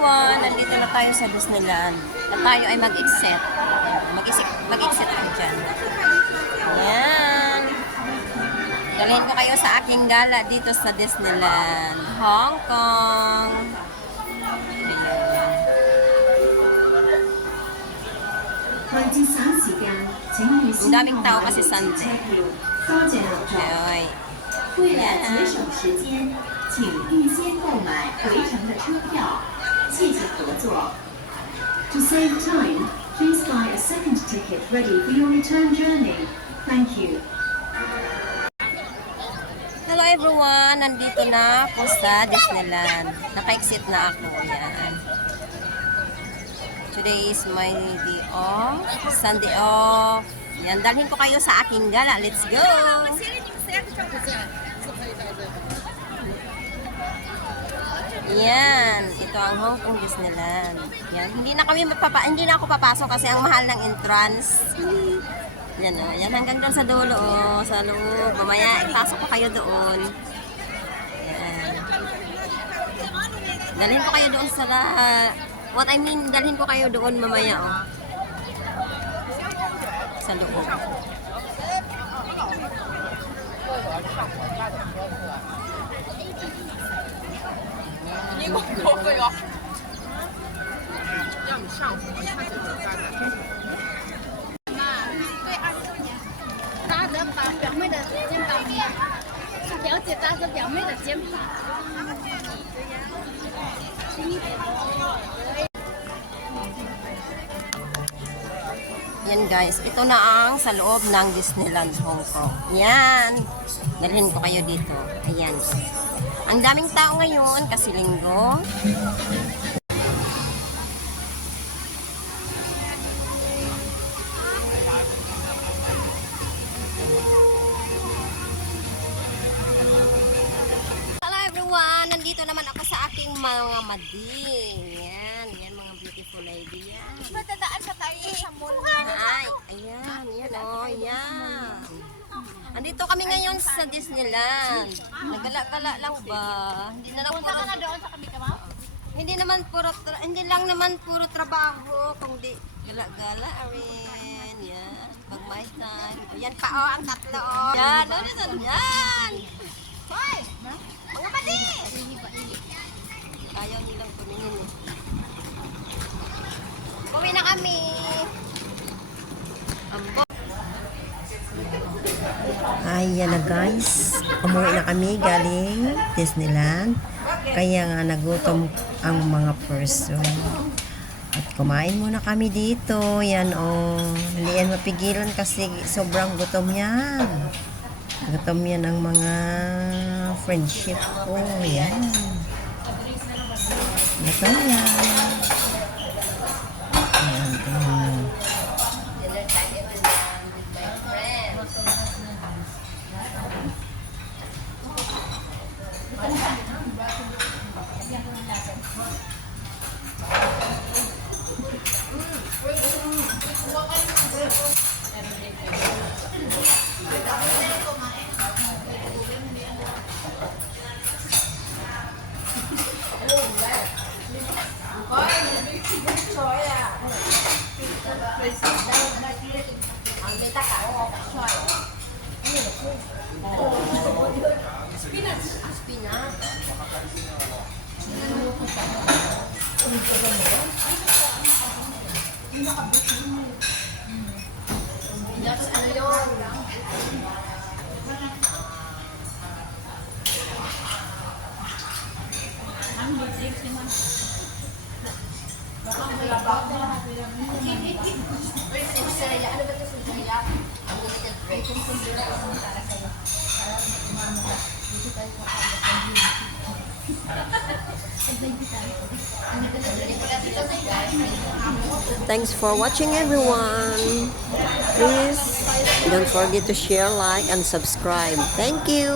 everyone! Nandito na tayo sa Disneyland. At tayo ay mag-exit. Mag-exit tayo dyan. Ayan. Dalhin ko kayo sa aking gala dito sa Disneyland, Hong Kong. Ang daming tao kasi Sunday. Okay. 为了节省时间，请预先购买回程的车票，谢谢合作。To save time, please buy a second ticket ready for your return journey. Thank you. Hello everyone! Nandito na ako sa Disneyland. Naka-exit na ako. Yan. Today is my day off. Sunday off. Yan. Dalhin ko kayo sa aking gala. Let's go! Yan. Ito ang Hong Kong Disneyland. Yan. Hindi na ako papasok kasi ang mahal ng entrance. Yan o. Yan hanggang doon sa dulo o. Sa loob. Mamaya ipasok ko kayo doon. Yan. Dalhin ko kayo doon sa dalhin ko kayo doon mamaya o. Sa loob. Yan guys, ito na ang sa loob ng Disneyland Hong Kong. Yan. Dalhin ko kayo dito. Ayan. Ang daming tao ngayon kasi linggo. Hello everyone! Nandito naman ako sa aking mga mading. Yan. Yan mga beautiful lady. Yan. Matadaan sa tayo sa mall. Ay, ayan. Yan o. Yan. Andito kami ngayon sa Disneyland. Nagala-gala lang ba? Hindi na lang Punta ka na doon sa kami kama? hindi lang naman puro trabaho, kundi gala-gala rin. Yan. Pag may time. Yan pa o, ang tatlo o. Yan, ano yan? Hoy! Mga pati! Ayaw nilang tumingin eh. Uwi na kami. Ambo. Ayan na guys, umuwi na kami galing Disneyland. Kaya nga nagutom ang mga person. At kumain muna kami dito. Yan o. Hindi yan mapigilan kasi sobrang gutom yan. Gutom yan ang mga friendship ko. Yan. Gutom yan. Ayan. Thanks for watching everyone. Please don't forget to share, like, and subscribe. Thank you.